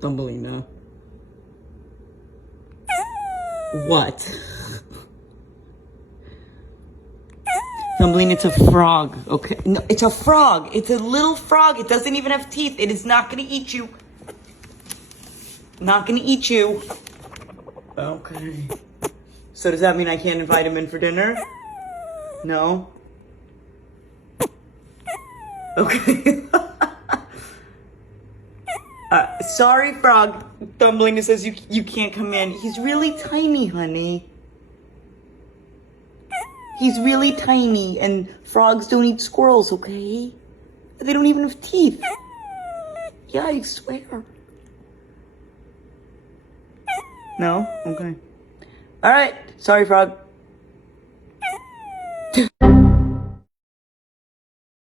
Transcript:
Thumbelina. What? Thumbelina, it's a frog, okay? No, it's a frog. It's a little frog. It doesn't even have teeth. It is not gonna eat you. Not gonna eat you. Okay. So does that mean I can't invite him in for dinner? No? Okay. Sorry, frog. Thumbelina says you can't come in. He's really tiny, honey. He's really tiny, and frogs don't eat squirrels, okay? They don't even have teeth. Yeah, I swear. No? Okay. All right. Sorry, frog.